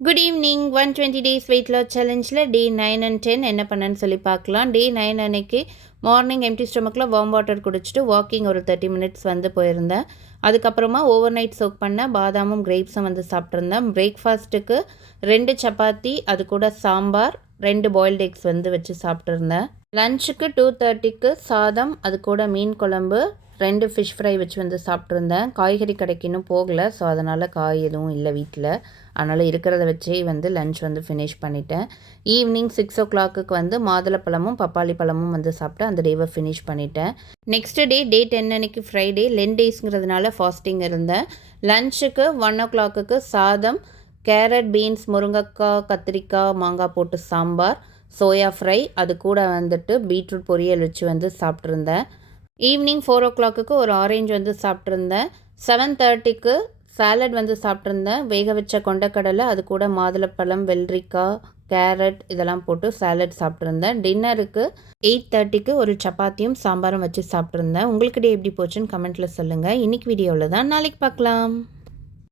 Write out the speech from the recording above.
Good evening 120 days weight loss சேலஞ்சில் day 9 and 10 என்ன பண்ணேன்னு சொல்லி பார்க்கலாம். டே 9 அன்னைக்கு மார்னிங் எம்டி ஸ்டொமக்கில் வார்ம் வாட்டர் குடிச்சிட்டு வாக்கிங் ஒரு 30 மினிட்ஸ் வந்து போயிருந்தேன். அதுக்கப்புறமா ஓவர் நைட் சோக் பண்ண பாதாமும் கிரேப்ஸும் வந்து சாப்பிட்ருந்தேன். பிரேக்ஃபாஸ்ட்டுக்கு 2 சப்பாத்தி, அது கூட சாம்பார், 2 பாயில்டு எக்ஸ் வந்து வச்சு சாப்பிட்ருந்தேன். லஞ்சுக்கு 2:30க்கு சாதம், அது கூட மீன் குழம்பு, 2 ஃபிஷ் ஃப்ரை வச்சு வந்து சாப்பிட்ருந்தேன். காய்கறி கடைக்கு இன்னும் போகலை, ஸோ அதனால் காய் எதுவும் இல்லை வீட்டில். அதனால் இருக்கிறத வச்சே வந்து லஞ்ச் வந்து ஃபினிஷ் பண்ணிட்டேன். ஈவினிங் 6 o'clock வந்து மாதுளப்பழமும் பப்பாளி பழமும் வந்து சாப்பிட்டு அந்த டேவை ஃபினிஷ் பண்ணிட்டேன். நெக்ஸ்ட் டே 10 அன்னைக்கு ஃப்ரைடே, 10 டேஸ்ங்கிறதுனால ஃபாஸ்டிங் இருந்தேன். லஞ்சுக்கு 1 o'clock சாதம், கேரட், பீன்ஸ், முருங்கைக்காய், கத்திரிக்காய், மாங்காய் போட்டு சாம்பார், சோயா ஃப்ரை, அது கூட வந்துட்டு பீட்ரூட் பொரியல் வச்சு வந்து சாப்பிட்ருந்தேன். ஈவினிங் 4 o'clock ஒரு ஆரேஞ்ச் வந்து சாப்பிட்ருந்தேன். 7:30க்கு சாலட் வந்து சாப்பிட்ருந்தேன். வேக வச்ச கொண்டக்கடலை, அது கூட மாதுளப்பழம், வெள்ளரிக்காய், கேரட் இதெல்லாம் போட்டு சாலட் சாப்பிட்ருந்தேன். டின்னருக்கு 8:30க்கு ஒரு சப்பாத்தியும் சாம்பாரும் வச்சு சாப்பிட்ருந்தேன். உங்களுக்கு டே எப்படி போச்சுன்னு கமெண்ட்டில் சொல்லுங்கள். இன்றைக்கி வீடியோவில் தான், நாளைக்கு பார்க்கலாம்.